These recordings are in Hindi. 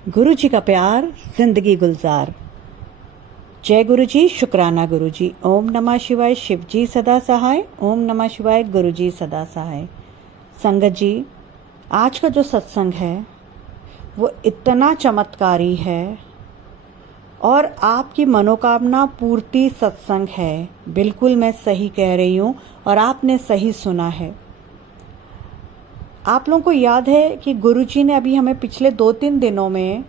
गुरु जी का प्यार जिंदगी गुलजार। जय गुरु जी, शुक्राना गुरु जी। ओम नमः शिवाय, शिव जी सदा सहाय। ओम नमः शिवाय, गुरु जी सदा सहाय। संगत जी, आज का जो सत्संग है वो इतना चमत्कारी है और आपकी मनोकामना पूर्ति सत्संग है। बिल्कुल मैं सही कह रही हूँ और आपने सही सुना है। आप लोगों को याद है कि गुरुजी ने अभी हमें पिछले 2-3 दिनों में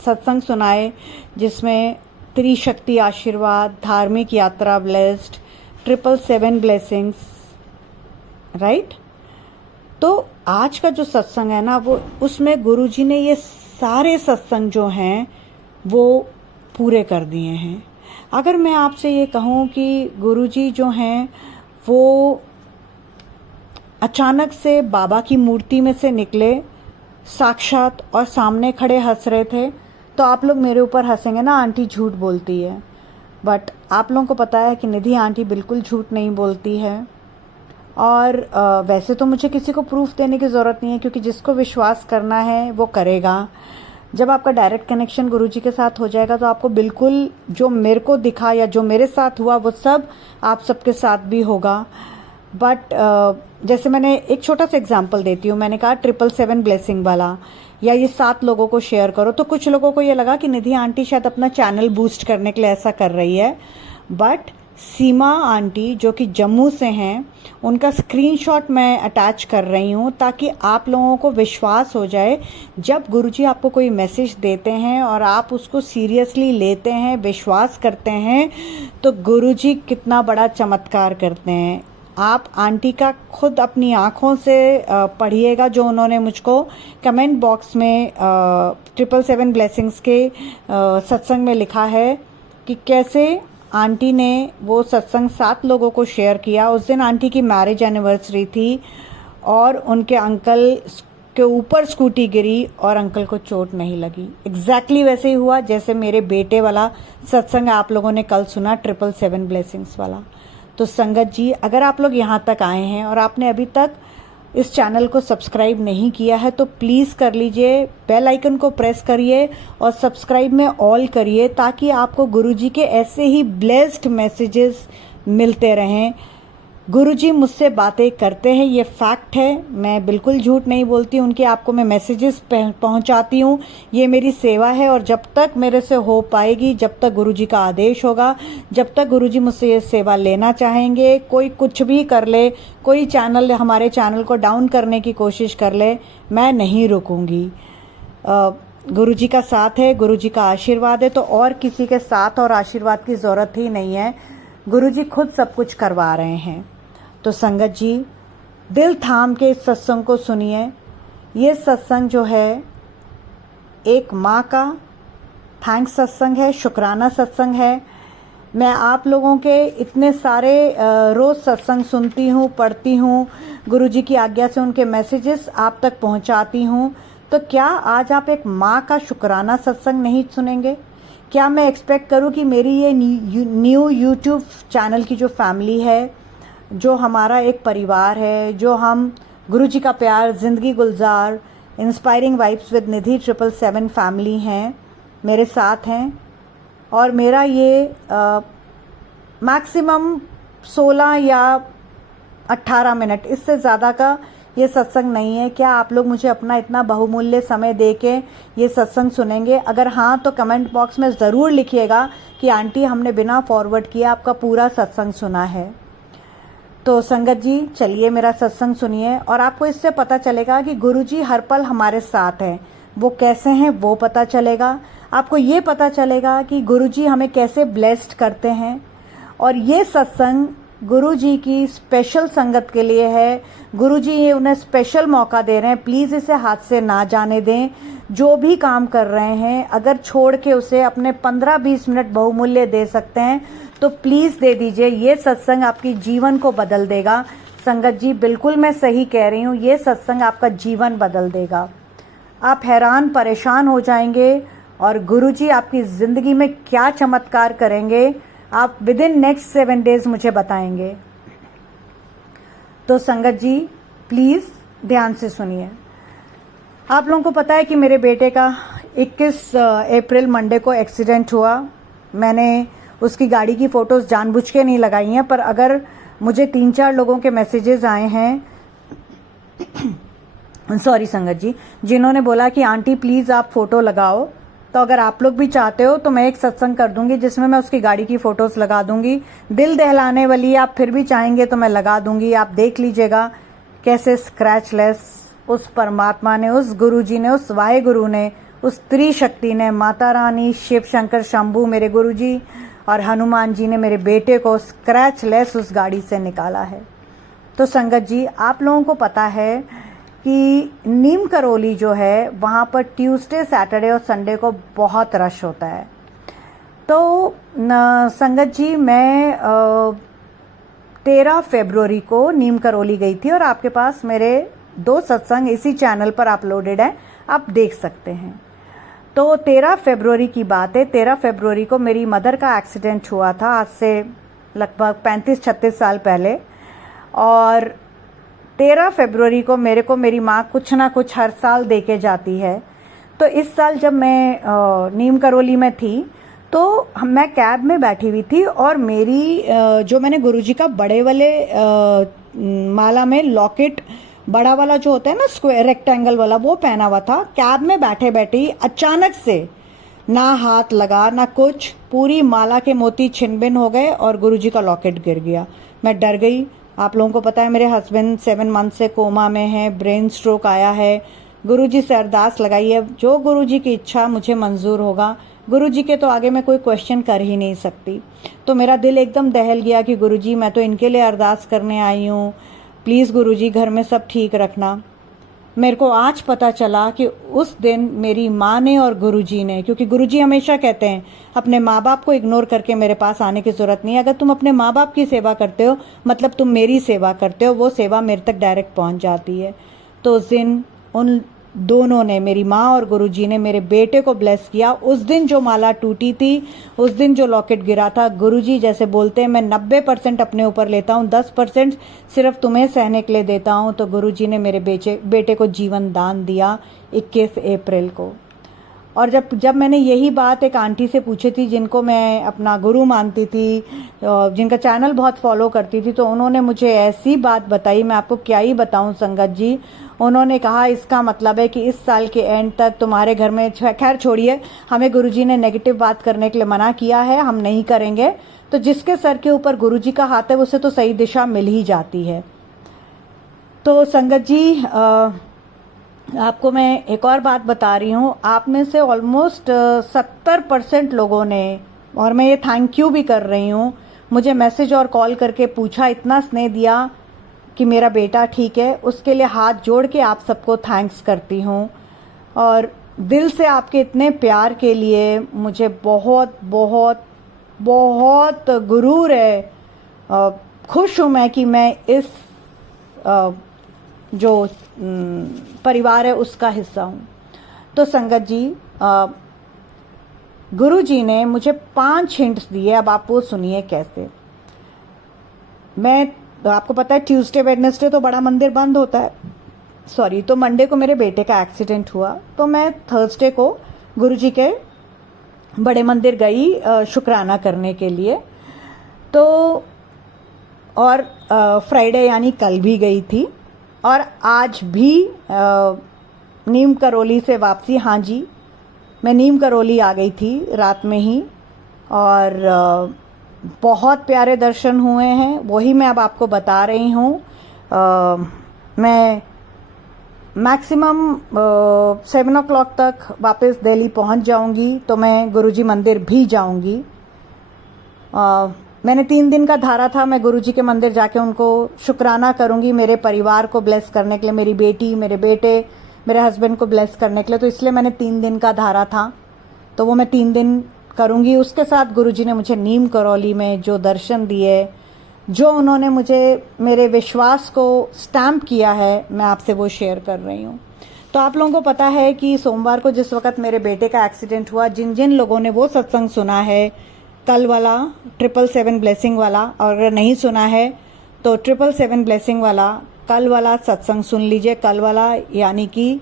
सत्संग सुनाए, जिसमें त्रिशक्ति आशीर्वाद, धार्मिक यात्रा ब्लेस्ड, 777 ब्लेसिंग्स, राइट। तो आज का जो सत्संग है ना, वो उसमें गुरुजी ने ये सारे सत्संग जो हैं वो पूरे कर दिए हैं। अगर मैं आपसे ये कहूँ कि गुरुजी जो हैं वो अचानक से बाबा की मूर्ति में से निकले साक्षात और सामने खड़े हंस रहे थे, तो आप लोग मेरे ऊपर हंसेंगे ना, आंटी झूठ बोलती है। बट आप लोगों को पता है कि निधि आंटी बिल्कुल झूठ नहीं बोलती है। और वैसे तो मुझे किसी को प्रूफ देने की ज़रूरत नहीं है, क्योंकि जिसको विश्वास करना है वो करेगा। जब आपका डायरेक्ट कनेक्शन गुरुजी के साथ हो जाएगा तो आपको बिल्कुल जो मेरे को दिखा या जो मेरे साथ हुआ वो सब आप सबके साथ भी होगा। बट जैसे मैंने एक छोटा सा एग्जांपल देती हूँ। मैंने कहा 777 ब्लेसिंग वाला, या ये 7 लोगों को शेयर करो, तो कुछ लोगों को ये लगा कि निधि आंटी शायद अपना चैनल बूस्ट करने के लिए ऐसा कर रही है। बट सीमा आंटी जो कि जम्मू से हैं, उनका स्क्रीनशॉट मैं अटैच कर रही हूँ ताकि आप लोगों को विश्वास हो जाए। जब गुरुजी आपको कोई मैसेज देते हैं और आप उसको सीरियसली लेते हैं, विश्वास करते हैं, तो गुरुजी कितना बड़ा चमत्कार करते हैं। आप आंटी का खुद अपनी आँखों से पढ़िएगा, जो उन्होंने मुझको कमेंट बॉक्स में 777 ब्लेसिंग्स के सत्संग में लिखा है कि कैसे आंटी ने वो सत्संग 7 लोगों को शेयर किया। उस दिन आंटी की मैरिज एनिवर्सरी थी और उनके अंकल के ऊपर स्कूटी गिरी और अंकल को चोट नहीं लगी। एग्जैक्टली वैसे ही हुआ जैसे मेरे बेटे वाला सत्संग आप लोगों ने कल सुना, 777 ब्लेसिंग्स वाला। तो संगत जी, अगर आप लोग यहाँ तक आए हैं और आपने अभी तक इस चैनल को सब्सक्राइब नहीं किया है तो प्लीज़ कर लीजिए। बेल आइकन को प्रेस करिए और सब्सक्राइब में ऑल करिए, ताकि आपको गुरुजी के ऐसे ही ब्लेस्ड मैसेजेस मिलते रहें। गुरुजी मुझसे बातें करते हैं, ये फैक्ट है, मैं बिल्कुल झूठ नहीं बोलती। उनके आपको मैं मैसेजेस पहुंचाती हूँ, ये मेरी सेवा है। और जब तक मेरे से हो पाएगी, जब तक गुरुजी का आदेश होगा, जब तक गुरुजी मुझसे ये सेवा लेना चाहेंगे, कोई कुछ भी कर ले, कोई चैनल हमारे चैनल को डाउन करने की कोशिश कर ले, मैं नहीं रुकूंगी। गुरुजी का साथ है, गुरुजी का आशीर्वाद है, तो और किसी के साथ और आशीर्वाद की ज़रूरत ही नहीं है। गुरुजी खुद सब कुछ करवा रहे हैं। तो संगत जी, दिल थाम के इस सत्संग को सुनिए। ये सत्संग जो है एक माँ का थैंक्स सत्संग है, शुक्राना सत्संग है। मैं आप लोगों के इतने सारे रोज़ सत्संग सुनती हूँ, पढ़ती हूँ, गुरुजी की आज्ञा से उनके मैसेजेस आप तक पहुँचाती हूँ। तो क्या आज आप एक माँ का शुक्राना सत्संग नहीं सुनेंगे? क्या मैं एक्सपेक्ट करूँ कि मेरी ये न्यू यूट्यूब चैनल की जो फैमिली है, जो हमारा एक परिवार है, जो हम गुरुजी का प्यार जिंदगी गुलजार inspiring vibes with Nidhi 777 family हैं, मेरे साथ हैं, और मेरा ये मैक्सिमम 16 या 18 मिनट, इससे ज़्यादा का ये सत्संग नहीं है। क्या आप लोग मुझे अपना इतना बहुमूल्य समय दे के ये सत्संग सुनेंगे? अगर हाँ, तो कमेंट बॉक्स में ज़रूर लिखिएगा कि आंटी, हमने बिना फॉरवर्ड किए आपका पूरा सत्संग सुना है। तो संगत जी, चलिए मेरा सत्संग सुनिए और आपको इससे पता चलेगा कि गुरुजी हर पल हमारे साथ हैं। वो कैसे हैं वो पता चलेगा। आपको ये पता चलेगा कि गुरुजी हमें कैसे ब्लेस्ड करते हैं। और ये सत्संग गुरुजी की स्पेशल संगत के लिए है। गुरुजी ये उन्हें स्पेशल मौका दे रहे हैं। प्लीज़ इसे हाथ से ना जाने दें। जो भी काम कर रहे हैं, अगर छोड़ के उसे अपने 15-20 मिनट बहुमूल्य दे सकते हैं तो प्लीज़ दे दीजिए। ये सत्संग आपकी जीवन को बदल देगा। संगत जी, बिल्कुल मैं सही कह रही हूँ, ये सत्संग आपका जीवन बदल देगा। आप हैरान परेशान हो जाएंगे और गुरुजी आपकी ज़िंदगी में क्या चमत्कार करेंगे, आप विद इन नेक्स्ट 7 डेज मुझे बताएंगे। तो संगत जी, प्लीज़ ध्यान से सुनिए। आप लोगों को पता है कि मेरे बेटे का 21 अप्रैल मंडे को एक्सीडेंट हुआ। मैंने उसकी गाड़ी की फ़ोटोज़ जानबूझ के नहीं लगाई हैं, पर अगर मुझे 3-4 लोगों के मैसेजेस आए हैं सॉरी संगत जी, जिन्होंने बोला कि आंटी प्लीज़ आप फ़ोटो लगाओ, तो अगर आप लोग भी चाहते हो तो मैं एक सत्संग कर दूंगी जिसमें मैं उसकी गाड़ी की फ़ोटोज़ लगा दूंगी। दिल दहलाने वाली, आप फिर भी चाहेंगे तो मैं लगा दूंगी। आप देख लीजिएगा कैसे स्क्रैचलेस उस परमात्मा ने, उस गुरु जी ने, उस वाहे गुरु ने, उस त्रिशक्ति ने, माता रानी, शिव शंकर शंभू मेरे गुरु जी और हनुमान जी ने मेरे बेटे को स्क्रैचलेस उस गाड़ी से निकाला है। तो संगत जी, आप लोगों को पता है कि नीम करौली जो है वहाँ पर ट्यूसडे, सैटरडे और संडे को बहुत रश होता है। तो संगत जी, मैं 13 फरवरी को नीम करौली गई थी और आपके पास मेरे 2 सत्संग इसी चैनल पर अपलोडेड हैं, आप देख सकते हैं। तो 13 फरवरी की बात है। 13 फरवरी को मेरी मदर का एक्सीडेंट हुआ था, आज से लगभग 35-36 साल पहले। और 13 फरवरी को मेरी माँ कुछ ना कुछ हर साल दे के जाती है। तो इस साल जब मैं नीम करौली में थी तो मैं कैब में बैठी हुई थी और मेरी जो मैंने गुरुजी का बड़े वाले माला में लॉकेट, बड़ा वाला जो होता है ना स्क्वायर रेक्टेंगल वाला, वो पहना हुआ था। कैब में बैठे बैठे अचानक से ना हाथ लगा ना कुछ, पूरी माला के मोती छिन-बिन हो गए और गुरुजी का लॉकेट गिर गया। मैं डर गई। आप लोगों को पता है मेरे हस्बैंड 7 मंथ से कोमा में हैं, ब्रेन स्ट्रोक आया है। गुरुजी से अरदास लगाई है, जो गुरुजी की इच्छा मुझे मंजूर होगा। गुरुजी के तो आगे मैं कोई क्वेश्चन कर ही नहीं सकती। तो मेरा दिल एकदम दहल गया कि गुरुजी, मैं तो इनके लिए अरदास करने आई हूँ, प्लीज़ गुरुजी घर में सब ठीक रखना। मेरे को आज पता चला कि उस दिन मेरी माँ ने और गुरुजी ने, क्योंकि गुरुजी हमेशा कहते हैं अपने माँ बाप को इग्नोर करके मेरे पास आने की ज़रूरत नहीं है। अगर तुम अपने माँ बाप की सेवा करते हो मतलब तुम मेरी सेवा करते हो, वो सेवा मेरे तक डायरेक्ट पहुँच जाती है। तो उस दिन उन दोनों ने, मेरी माँ और गुरुजी ने, मेरे बेटे को ब्लेस किया। उस दिन जो माला टूटी थी, उस दिन जो लॉकेट गिरा था, गुरुजी जैसे बोलते हैं मैं 90% अपने ऊपर लेता हूँ, 10% सिर्फ तुम्हें सहने के लिए देता हूँ। तो गुरुजी ने मेरे बेटे को जीवन दान दिया 21 अप्रैल को। और जब मैंने यही बात एक आंटी से पूछी थी जिनको मैं अपना गुरु मानती थी, जिनका चैनल बहुत फॉलो करती थी, तो उन्होंने मुझे ऐसी बात बताई, मैं आपको क्या ही बताऊं संगत जी। उन्होंने कहा इसका मतलब है कि इस साल के एंड तक तुम्हारे घर में, खैर छोड़िए, हमें गुरुजी ने नेगेटिव बात करने के लिए मना किया है, हम नहीं करेंगे। तो जिसके सर के ऊपर गुरुजी का हाथ है उसे तो सही दिशा मिल ही जाती है। तो संगत जी, आपको मैं एक और बात बता रही हूँ। आप में से ऑलमोस्ट 70% लोगों ने, और मैं ये थैंक यू भी कर रही हूँ, मुझे मैसेज और कॉल करके पूछा, इतना स्नेह दिया कि मेरा बेटा ठीक है। उसके लिए हाथ जोड़ के आप सबको थैंक्स करती हूँ। और दिल से आपके इतने प्यार के लिए मुझे बहुत बहुत बहुत गुरूर है। खुश हूँ मैं कि मैं इस जो परिवार है उसका हिस्सा हूँ। तो संगत जी, गुरु जी ने मुझे 5 हिंट्स दिए, अब आप वो सुनिए कैसे। आपको पता है ट्यूसडे वेडनेसडे तो बड़ा मंदिर बंद होता है, सॉरी, तो मंडे को मेरे बेटे का एक्सीडेंट हुआ, तो मैं थर्सडे को गुरु जी के बड़े मंदिर गई शुक्राना करने के लिए। तो और फ्राइडे यानी कल भी गई थी, और आज भी नीम करौली से वापसी, हाँ जी, मैं नीम करौली आ गई थी रात में ही, और बहुत प्यारे दर्शन हुए हैं, वही मैं अब आपको बता रही हूँ। मैं मैक्सिमम 7 o'clock तक वापस दिल्ली पहुँच जाऊँगी, तो मैं गुरुजी मंदिर भी जाऊँगी। मैंने 3 दिन का धारा था, मैं गुरुजी के मंदिर जाके उनको शुक्राना करूँगी, मेरे परिवार को ब्लेस करने के लिए, मेरी बेटी, मेरे बेटे, मेरे हस्बैंड को ब्लेस करने के लिए। तो इसलिए मैंने 3 दिन का धारा था, तो वो मैं 3 दिन करूँगी। उसके साथ गुरुजी ने मुझे नीम करौली में जो दर्शन दिए, जो उन्होंने मुझे मेरे विश्वास को स्टैम्प किया है, मैं आपसे वो शेयर कर रही हूँ। तो आप लोगों को पता है कि सोमवार को जिस वक्त मेरे बेटे का एक्सीडेंट हुआ, जिन जिन लोगों ने वो सत्संग सुना है, कल वाला 777 ब्लेसिंग वाला, और अगर नहीं सुना है तो 777 ब्लेसिंग वाला, कल वाला सत्संग सुन लीजिए। कल वाला यानी कि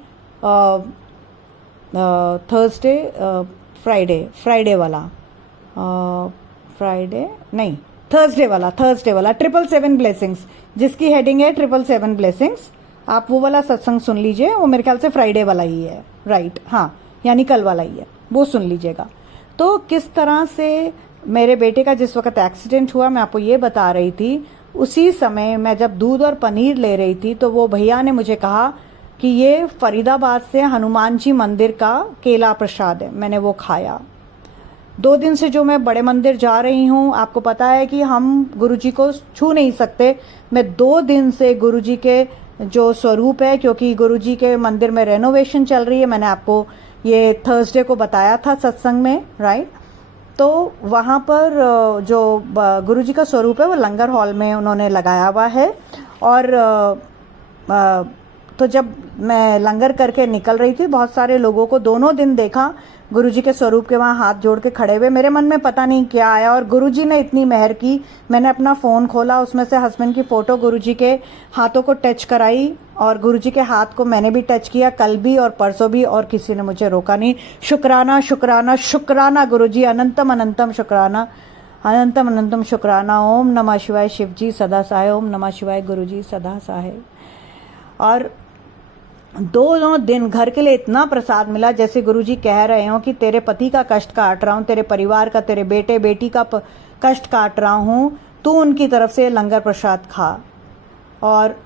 थर्सडे फ्राइडे वाला, फ्राइडे नहीं थर्सडे वाला 777 ब्लेसिंग्स, जिसकी हेडिंग है 777 ब्लेसिंग्स, आप वो वाला सत्संग सुन लीजिए। वो मेरे ख्याल से फ्राइडे वाला ही है, राइट, हाँ, यानी कल वाला ही है, वो सुन लीजिएगा। तो किस तरह से मेरे बेटे का जिस वक्त एक्सीडेंट हुआ, मैं आपको ये बता रही थी, उसी समय मैं जब दूध और पनीर ले रही थी तो वो भैया ने मुझे कहा कि ये फरीदाबाद से हनुमान जी मंदिर का केला प्रसाद है। मैंने वो खाया। 2 दिन से जो मैं बड़े मंदिर जा रही हूँ, आपको पता है कि हम गुरुजी को छू नहीं सकते। मैं 2 दिन से गुरुजी के जो स्वरूप है, क्योंकि गुरुजी के मंदिर में रेनोवेशन चल रही है, मैंने आपको ये थर्सडे को बताया था सत्संग में, राइट। तो वहाँ पर जो गुरुजी का स्वरूप है वो लंगर हॉल में उन्होंने लगाया हुआ है। और तो जब मैं लंगर करके निकल रही थी, बहुत सारे लोगों को दोनों दिन देखा गुरुजी के स्वरूप के वहाँ हाथ जोड़ के खड़े हुए। मेरे मन में पता नहीं क्या आया और गुरुजी ने इतनी मेहर की। मैंने अपना फ़ोन खोला, उसमें से हस्बैंड की फ़ोटो गुरुजी के हाथों को टच कराई और गुरुजी के हाथ को मैंने भी टच किया, कल भी और परसों भी, और किसी ने मुझे रोका नहीं। शुक्राना शुक्राना शुक्राना गुरुजी, अनंतम अनंतम शुक्राना, अनंतम अनंतम शुक्राना। ओम नमः शिवाय शिव जी सदा सहाय, ओम नमः शिवाय गुरुजी सदा सहाय। और 2 दिन घर के लिए इतना प्रसाद मिला, जैसे गुरुजी कह रहे हो कि तेरे पति का कष्ट काट रहा हूँ, तेरे परिवार का, तेरे बेटे बेटी का कष्ट काट रहा हूँ, तू उनकी तरफ से लंगर प्रसाद खा। और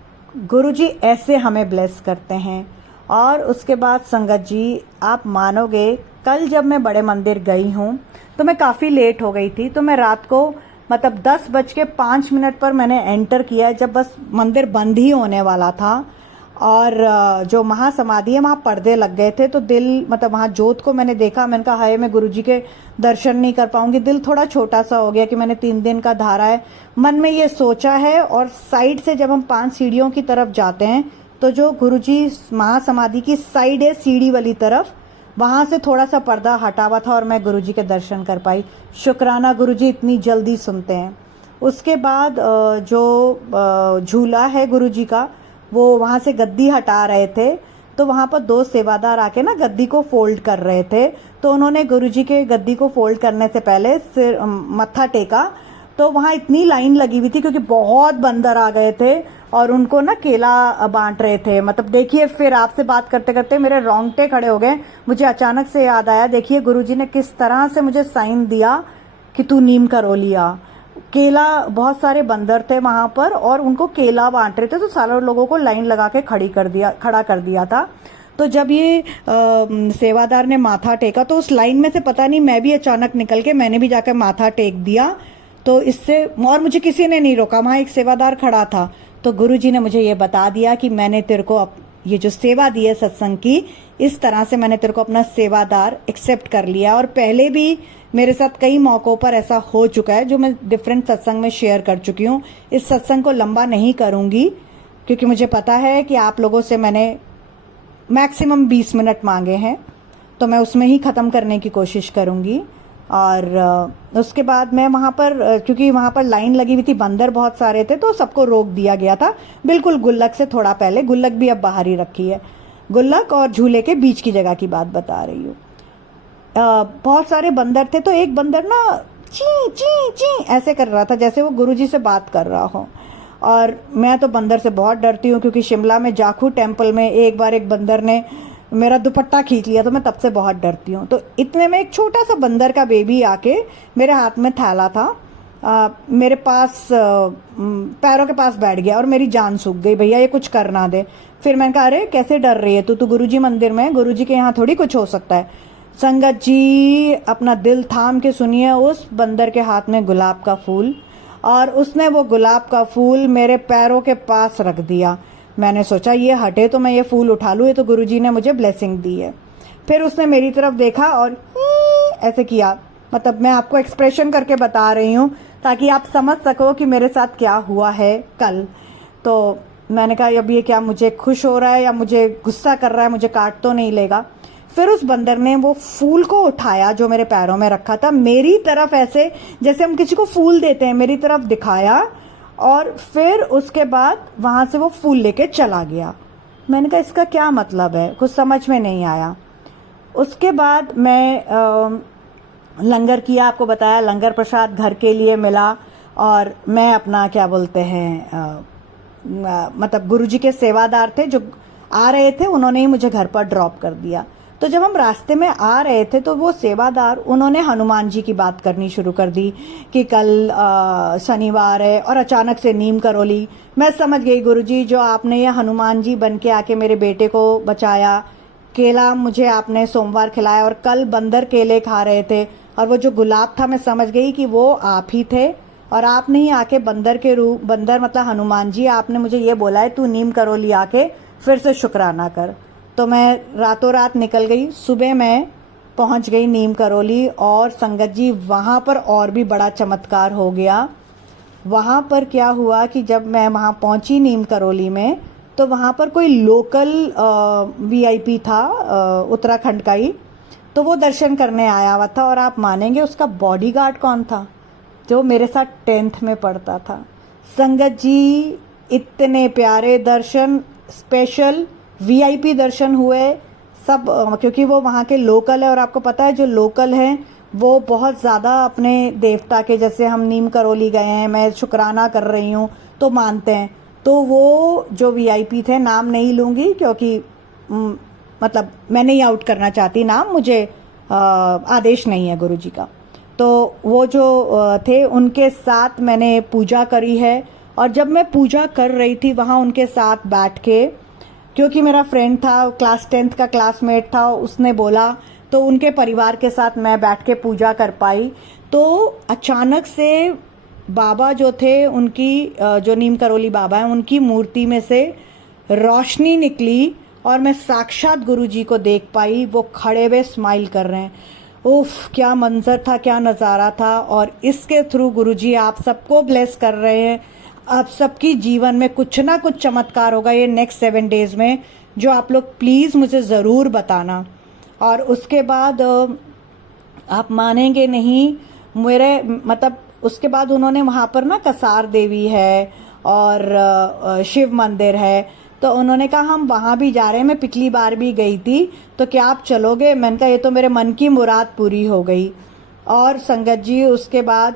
गुरुजी ऐसे हमें ब्लेस करते हैं। और उसके बाद संगत जी, आप मानोगे, कल जब मैं बड़े मंदिर गई हूँ तो मैं काफ़ी लेट हो गई थी। तो मैं रात को मतलब 10:05 पर मैंने एंटर किया, जब बस मंदिर बंद ही होने वाला था। और जो महासमाधि है वहाँ पर्दे लग गए थे, तो दिल मतलब वहाँ जोत को मैंने देखा, मैंने कहा हाय मैं गुरुजी के दर्शन नहीं कर पाऊंगी। दिल थोड़ा छोटा सा हो गया कि मैंने 3 दिन का धारा है, मन में ये सोचा है। और साइड से जब हम 5 सीढ़ियों की तरफ जाते हैं तो जो गुरुजी महासमाधि की साइड है सीढ़ी वाली तरफ, वहाँ से थोड़ा सा पर्दा हटा हुआ था और मैं गुरुजी के दर्शन कर पाई। शुक्राना गुरुजी, इतनी जल्दी सुनते हैं। उसके बाद जो झूला है गुरुजी का, वो वहाँ से गद्दी हटा रहे थे, तो वहाँ पर 2 सेवादार आके ना गद्दी को फोल्ड कर रहे थे। तो उन्होंने गुरुजी के गद्दी को फोल्ड करने से पहले सिर मत्था टेका। तो वहाँ इतनी लाइन लगी हुई थी क्योंकि बहुत बंदर आ गए थे और उनको ना केला बांट रहे थे। मतलब देखिए, फिर आपसे बात करते करते मेरे रोंगटे खड़े हो गए। मुझे अचानक से याद आया, देखिए गुरुजी ने किस तरह से मुझे साइन दिया कि तू नीम करो लिया। केला, बहुत सारे बंदर थे वहां पर और उनको केला बांट रहे थे, तो सारे लोगों को लाइन लगा के खड़ा कर दिया था। तो जब ये सेवादार ने माथा टेका तो उस लाइन में से पता नहीं मैं भी अचानक निकल के मैंने भी जाकर माथा टेक दिया। तो इससे, और मुझे किसी ने नहीं रोका, वहां एक सेवादार खड़ा था। तो गुरुजी ने मुझे ये बता दिया कि मैंने तेरे को ये जो सेवा दी है सत्संग की, इस तरह से मैंने तेरे को अपना सेवादार एक्सेप्ट कर लिया। और पहले भी मेरे साथ कई मौक़ों पर ऐसा हो चुका है, जो मैं डिफरेंट सत्संग में शेयर कर चुकी हूँ। इस सत्संग को लंबा नहीं करूँगी क्योंकि मुझे पता है कि आप लोगों से मैंने मैक्सिमम 20 मिनट मांगे हैं, तो मैं उसमें ही ख़त्म करने की कोशिश करूँगी। और उसके बाद मैं वहाँ पर, क्योंकि वहाँ पर लाइन लगी हुई थी, बंदर बहुत सारे थे, तो सबको रोक दिया गया था बिल्कुल गुल्लक से थोड़ा पहले। गुल्लक भी अब बाहर ही रखी है, गुल्लक और झूले के बीच की जगह की बात बता रही हूँ। बहुत सारे बंदर थे, तो एक बंदर ना ची ची ची ऐसे कर रहा था जैसे वो गुरुजी से बात कर रहा हो। और मैं तो बंदर से बहुत डरती हूँ, क्योंकि शिमला में जाखू टेम्पल में एक बार एक बंदर ने मेरा दुपट्टा खींच लिया, तो मैं तब से बहुत डरती हूँ। तो इतने में एक छोटा सा बंदर का बेबी आके मेरे हाथ में थैला था, मेरे पास पैरों के पास बैठ गया और मेरी जान सूख गई, भैया ये कुछ कर ना दे। फिर मैंने कहा अरे कैसे डर रही है तू गुरुजी मंदिर में, गुरुजी के यहाँ थोड़ी कुछ हो सकता है। संगत जी, अपना दिल थाम के सुनिए, उस बंदर के हाथ में गुलाब का फूल, और उसने वो गुलाब का फूल मेरे पैरों के पास रख दिया। मैंने सोचा ये हटे तो मैं ये फूल उठा लूँ, ये तो गुरुजी ने मुझे ब्लेसिंग दी है। फिर उसने मेरी तरफ देखा और ऐसे किया, मतलब मैं आपको एक्सप्रेशन करके बता रही हूँ ताकि आप समझ सको कि मेरे साथ क्या हुआ है कल। तो मैंने कहा अब ये क्या मुझे खुश हो रहा है या मुझे गुस्सा कर रहा है, मुझे काट तो नहीं लेगा। फिर उस बंदर ने वो फूल को उठाया जो मेरे पैरों में रखा था, मेरी तरफ ऐसे जैसे हम किसी को फूल देते हैं, मेरी तरफ दिखाया, और फिर उसके बाद वहां से वो फूल लेके चला गया। मैंने कहा इसका क्या मतलब है, कुछ समझ में नहीं आया। उसके बाद मैं लंगर किया, आपको बताया लंगर प्रसाद घर के लिए मिला, और मैं अपना क्या बोलते हैं मतलब गुरुजी के सेवादार थे जो आ रहे थे, उन्होंने ही मुझे घर पर ड्रॉप कर दिया। तो जब हम रास्ते में आ रहे थे तो वो सेवादार उन्होंने हनुमान जी की बात करनी शुरू कर दी कि कल शनिवार है और अचानक से नीम करोली। मैं समझ गई गुरुजी जो आपने ये हनुमान जी बन के आके मेरे बेटे को बचाया, केला मुझे आपने सोमवार खिलाया और कल बंदर केले खा रहे थे और वो जो गुलाब था मैं समझ गई कि वो आप ही थे और आपने ही आके बंदर के रूप, बंदर मतलब हनुमान जी, आपने मुझे ये बोला है तू नीम करोली आके फिर से शुक्राना कर। तो मैं रातों रात निकल गई, सुबह मैं पहुंच गई नीम करोली और संगत जी वहां पर और भी बड़ा चमत्कार हो गया। वहां पर क्या हुआ कि जब मैं वहां पहुंची नीम करोली में तो वहां पर कोई लोकल वीआईपी था उत्तराखंड का ही, तो वो दर्शन करने आया हुआ था और आप मानेंगे उसका बॉडीगार्ड कौन था, जो मेरे साथ 10th में पढ़ता था। संगत जी इतने प्यारे दर्शन, स्पेशल वीआईपी दर्शन हुए सब, क्योंकि वो वहाँ के लोकल है और आपको पता है जो लोकल हैं वो बहुत ज़्यादा अपने देवता के, जैसे हम नीम करोली गए हैं, मैं शुक्राना कर रही हूँ तो मानते हैं। तो वो जो वीआईपी थे, नाम नहीं लूँगी क्योंकि मतलब मैं नहीं आउट करना चाहती नाम, मुझे आदेश नहीं है गुरुजी का। तो वो जो थे उनके साथ मैंने पूजा करी है और जब मैं पूजा कर रही थी वहाँ उनके साथ बैठ के, क्योंकि मेरा फ्रेंड था, क्लास 10th का क्लासमेट था, उसने बोला तो उनके परिवार के साथ मैं बैठ के पूजा कर पाई। तो अचानक से बाबा जो थे उनकी, जो नीम करोली बाबा हैं, उनकी मूर्ति में से रोशनी निकली और मैं साक्षात गुरुजी को देख पाई, वो खड़े हुए स्माइल कर रहे हैं। उफ, क्या मंजर था, क्या नज़ारा था। और इसके थ्रू गुरुजी आप सबको ब्लेस कर रहे हैं, आप सबकी जीवन में कुछ ना कुछ चमत्कार होगा ये नेक्स्ट 7 डेज में, जो आप लोग प्लीज़ मुझे ज़रूर बताना। और उसके बाद आप मानेंगे नहीं, मेरे मतलब उसके बाद उन्होंने वहाँ पर ना कसार देवी है और शिव मंदिर है, तो उन्होंने कहा हम वहाँ भी जा रहे हैं, मैं पिछली बार भी गई थी तो क्या आप चलोगे। मैंने कहा ये तो मेरे मन की मुराद पूरी हो गई। और संगत जी उसके बाद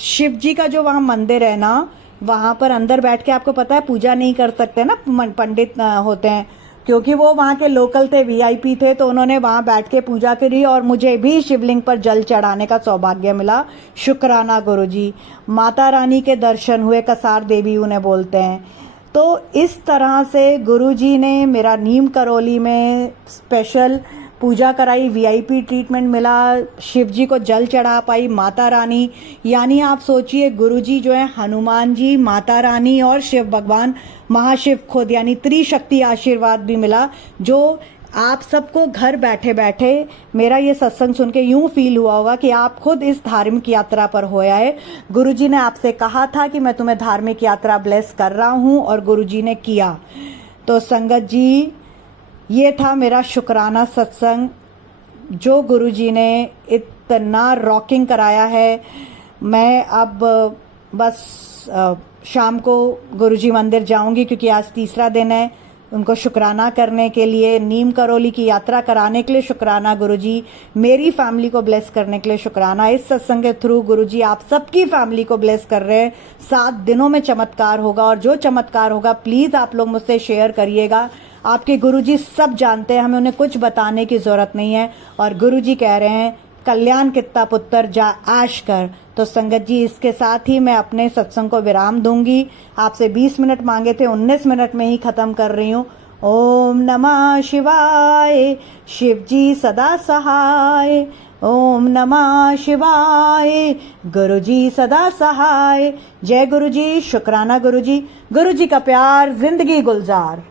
शिव जी का जो वहाँ मंदिर है ना, वहाँ पर अंदर बैठ के, आपको पता है पूजा नहीं कर सकते ना, पंडित होते हैं, क्योंकि वो वहाँ के लोकल थे, वीआईपी थे, तो उन्होंने वहाँ बैठ के पूजा करी और मुझे भी शिवलिंग पर जल चढ़ाने का सौभाग्य मिला। शुक्राना गुरुजी। माता रानी के दर्शन हुए, कसार देवी उन्हें बोलते हैं। तो इस तरह से गुरुजी ने मेरा नीम करोली में स्पेशल पूजा कराई, वीआईपी ट्रीटमेंट मिला, शिव जी को जल चढ़ा पाई, माता रानी, यानी आप सोचिए गुरुजी जो है हनुमान जी, माता रानी और शिव भगवान महाशिव खुद, यानी त्रिशक्ति आशीर्वाद भी मिला, जो आप सबको घर बैठे बैठे मेरा ये सत्संग सुन के यूं फील हुआ होगा कि आप खुद इस धार्मिक यात्रा पर होया है। गुरुजी ने आपसे कहा था कि मैं तुम्हें धार्मिक यात्रा ब्लेस कर रहा हूं और गुरुजी ने किया। तो संगत जी ये था मेरा शुक्राना सत्संग, जो गुरुजी ने इतना रॉकिंग कराया है। मैं अब बस शाम को गुरुजी मंदिर जाऊंगी क्योंकि आज तीसरा दिन है, उनको शुक्राना करने के लिए, नीम करोली की यात्रा कराने के लिए शुक्राना गुरुजी, मेरी फैमिली को ब्लेस करने के लिए शुक्राना। इस सत्संग के थ्रू गुरुजी आप सबकी फैमिली को ब्लेस कर रहे हैं। 7 दिनों में चमत्कार होगा और जो चमत्कार होगा प्लीज़ आप लोग मुझसे शेयर करिएगा। आपके गुरुजी सब जानते हैं, हमें उन्हें कुछ बताने की ज़रूरत नहीं है। और गुरुजी कह रहे हैं कल्याण कित्ता पुत्र जा आश कर। तो संगत जी इसके साथ ही मैं अपने सत्संग को विराम दूंगी। आपसे 20 मिनट मांगे थे, 19 मिनट में ही खत्म कर रही हूँ। ओम नमः शिवाय, शिव जी सदा सहाय। ओम नमः शिवाय, गुरुजी सदा सहाय। जय गुरुजी, शुक्राना गुरुजी, गुरुजी का प्यार, जिंदगी गुलजार।